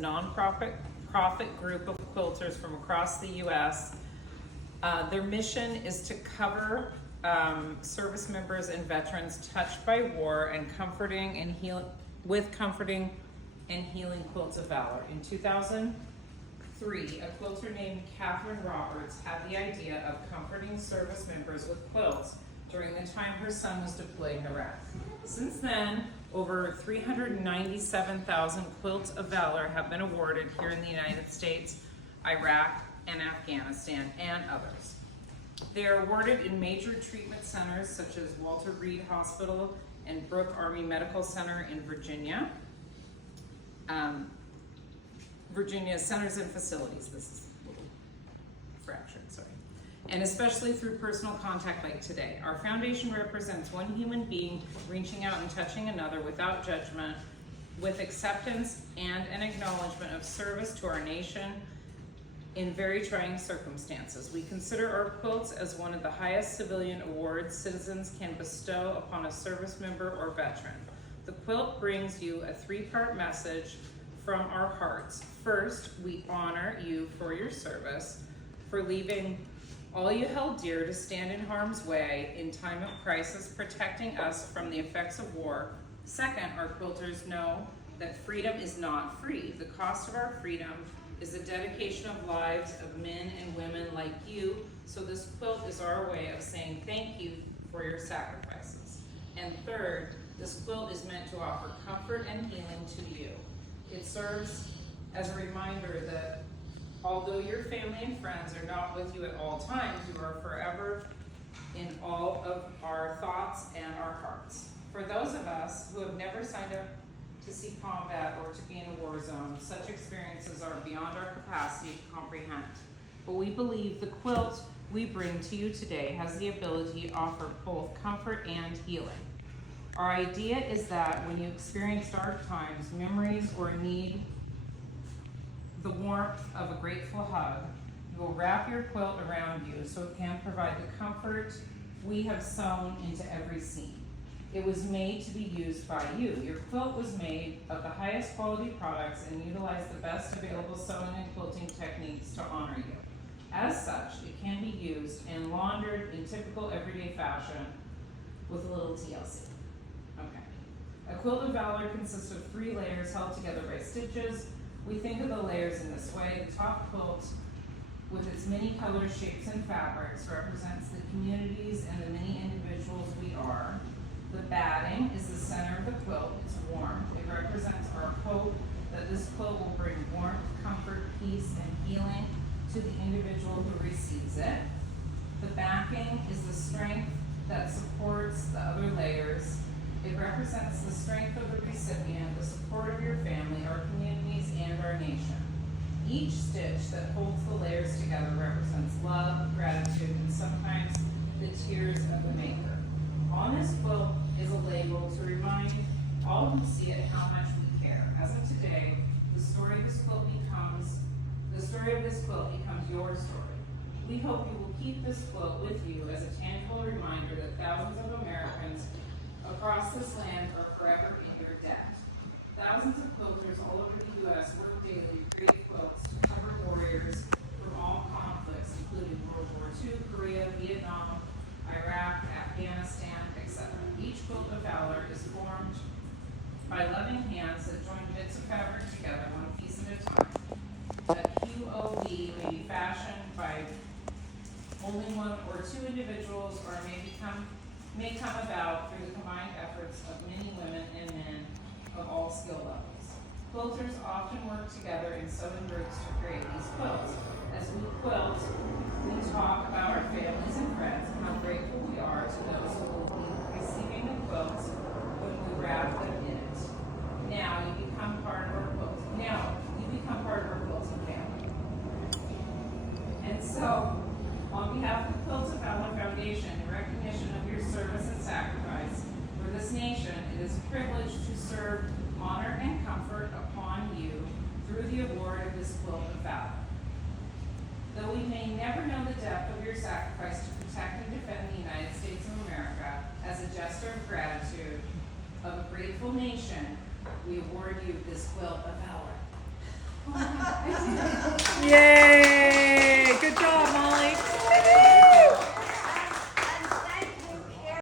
Profit group of quilters from across the U.S. Their mission is to cover service members and veterans touched by war and comforting and healing quilts of valor. In 2003, a quilter named Catherine Roberts had the idea of comforting service members with quilts during the time her son was deployed in Iraq. Since then, over 397,000 Quilts of Valor have been awarded here in the United States, Iraq, and Afghanistan, and others. They are awarded in major treatment centers such as Walter Reed Hospital and Brooke Army Medical Center in Virginia. Virginia Centers and Facilities, this is a little fractured, sorry. And especially through personal contact like today. Our foundation represents one human being reaching out and touching another without judgment, with acceptance and an acknowledgement of service to our nation in very trying circumstances. We consider our quilts as one of the highest civilian awards citizens can bestow upon a service member or veteran. The quilt brings you a three-part message from our hearts. First, we honor you for your service, for leaving all you held dear to stand in harm's way in time of crisis, protecting us from the effects of war. Second, our quilters know that freedom is not free. The cost of our freedom is the dedication of lives of men and women like you, so this quilt is our way of saying thank you for your sacrifices. And third, this quilt is meant to offer comfort and healing to you. It serves as a reminder that although your family and friends are not with you at all times, you are forever in all of our thoughts and our hearts. For those of us who have never signed up to see combat or to be in a war zone, such experiences are beyond our capacity to comprehend. But we believe the quilt we bring to you today has the ability to offer both comfort and healing. Our idea is that when you experience dark times, memories, or need the warmth of a grateful hug, you will wrap your quilt around you so it can provide the comfort we have sewn into every seam. It was made to be used by you. Your quilt was made of the highest quality products and utilized the best available sewing and quilting techniques to honor you. As such, it can be used and laundered in typical everyday fashion with a little TLC. Okay. A quilt of valor consists of 3 layers held together by stitches. We think of the layers in this way. The top quilt, with its many colors, shapes, and fabrics, represents the communities and the many individuals we are. The batting is the center of the quilt. It's warm. It represents our hope that this quilt will bring warmth, comfort, peace, and healing to the individual who receives it. The backing is the strength that supports the other layers. It represents the strength of the recipient, the support of your family, our communities, and our nation. Each stitch that holds the layers together represents love, gratitude, and sometimes the tears of the maker. On this quilt is a label to remind all who see it how much we care. As of today, the story of this quilt becomes your story. We hope you will keep this quilt with you as a tangible reminder that thousands of Americans across this land are forever in your debt. Thousands of quilters all over the U.S. work daily to create quilts to cover warriors from all conflicts, including World War II, Korea, Vietnam, Iraq, Afghanistan, etc. Each quilt of valor is formed by loving hands that join bits of fabric together, one piece at a time. A QOV may be fashioned by only 1 or 2 individuals, or may come about through the combined efforts of many women and men of all skill levels. Quilters often work together in sewing groups to create these quilts. As we quilt, we talk about our families and friends and how grateful we are to those who will be receiving the quilts when we wrap them in it. Now you become part of our quilting family. And so, on behalf of the Quilt of Valor Foundation, in recognition of your service and sacrifice for this nation, it is a privilege to serve, honor, and comfort upon you through the award of this Quilt of Valor. Though we may never know the depth of your sacrifice to protect and defend the United States of America, as a gesture of gratitude of a grateful nation, we award you this Quilt of Valor. Yay!